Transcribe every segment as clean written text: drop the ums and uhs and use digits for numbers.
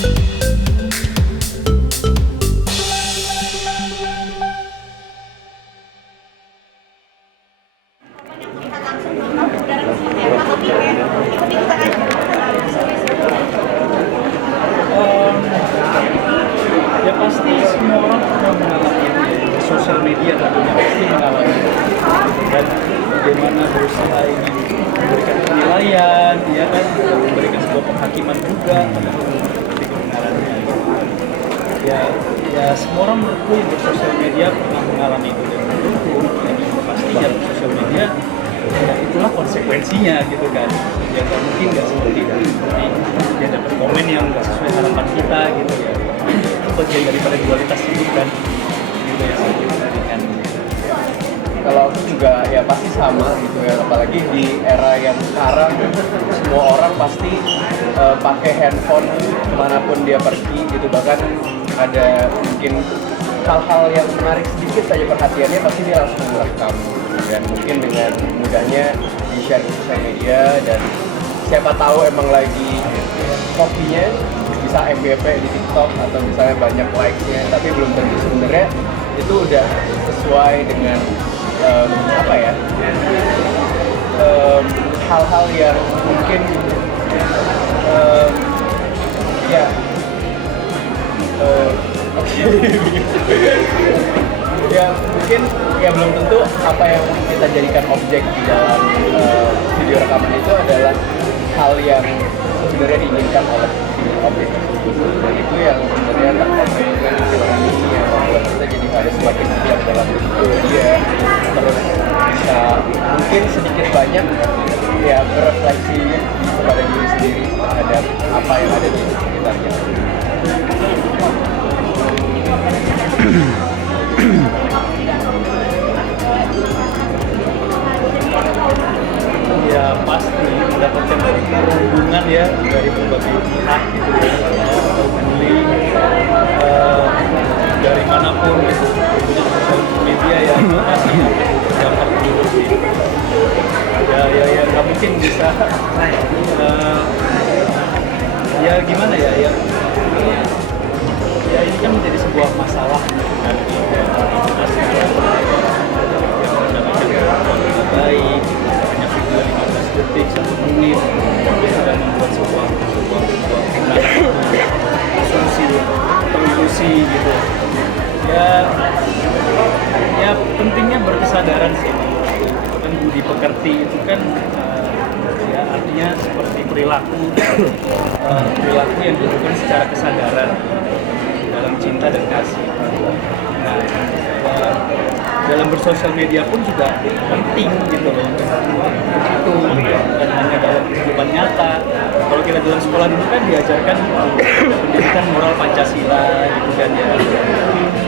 Ya pasti semua orang pernah mengalami itu ya, di sosial media tentunya pasti mengalami itu. Dan bagaimana berusaha ingin memberikan penilaian, ya kan, dan memberikan sebuah penghakiman juga seperti kebenarannya. Ya, ya semua orang menurutku yang bersosial media pernah mengalami itu dan menurutku yang pastinya bersosial media ya itulah konsekuensinya gitu kan. Ya nggak mungkin nggak seperti dia dapat komen yang nggak sesuai harapan kita gitu ya. Itu bagian daripada dualitas hidup kan gitu ya tadi kan. Kalau aku juga ya pasti sama gitu ya, apalagi di era yang sekarang semua orang pasti pakai handphone kemanapun dia pergi gitu, bahkan ada mungkin hal-hal yang menarik sedikit saja perhatiannya pasti dia langsung merekam dan mungkin dengan mudahnya di-share ke sosial media, dan siapa tahu emang lagi kopinya bisa MVP di TikTok atau misalnya banyak like-nya, tapi belum tentu sebenarnya itu udah sesuai dengan apa ya, hal-hal yang mungkin ya ya mungkin ya belum tentu apa yang kita jadikan objek di dalam video rekaman itu adalah hal yang sebenarnya diinginkan oleh si objek tersebut, dan itu yang sebenarnya tak konvensional di film ini yang membuat kita jadi harus semakin siap dalam dia, terus bisa mungkin sedikit banyak ya berefleksi kepada diri sendiri terhadap apa yang ada di sekitarnya. Ya pasti mendapatkan perundungan ya dari berbagai pihak gitu ya, atau peduli dari manapun gitu, punya sosial media ya pasti berdampak buruk gitu. Ya nggak mungkin bisa ya gimana ya ya ini kan menjadi sebuah masalah gitu kan di kita sekarang yang mendapatkan yang baik, hanya video 15 detik, 1 menit itu sudah membuat sebuah asumsi atau ilusi gitu ya pentingnya berkesadaran sih itu kan budi pekerti itu kan ya artinya seperti perilaku yang dilakukan secara kesadaran dalam cinta dan kasih. Nah, dalam bersosial media pun juga penting gitu loh. Itu bukan hanya dalam kehidupan nyata. Kalau kita dalam sekolah dulu kan diajarkan pendidikan moral Pancasila gitu kan ya.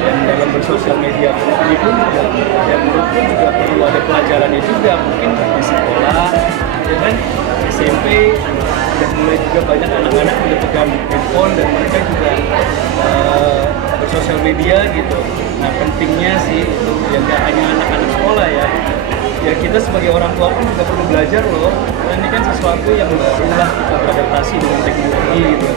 Dan dalam bersosial media ini pun juga, ya menurutku juga perlu ada pelajarannya juga, mungkin di sekolah, ya kan, SMP, dan mulai juga banyak anak-anak udah pegang handphone dan mereka juga bersosial media gitu. Nah pentingnya sih itu ya nggak hanya anak-anak sekolah ya kita sebagai orang tua pun juga perlu belajar loh, karena ini kan sesuatu yang barulah kita beradaptasi dengan teknologi gitu.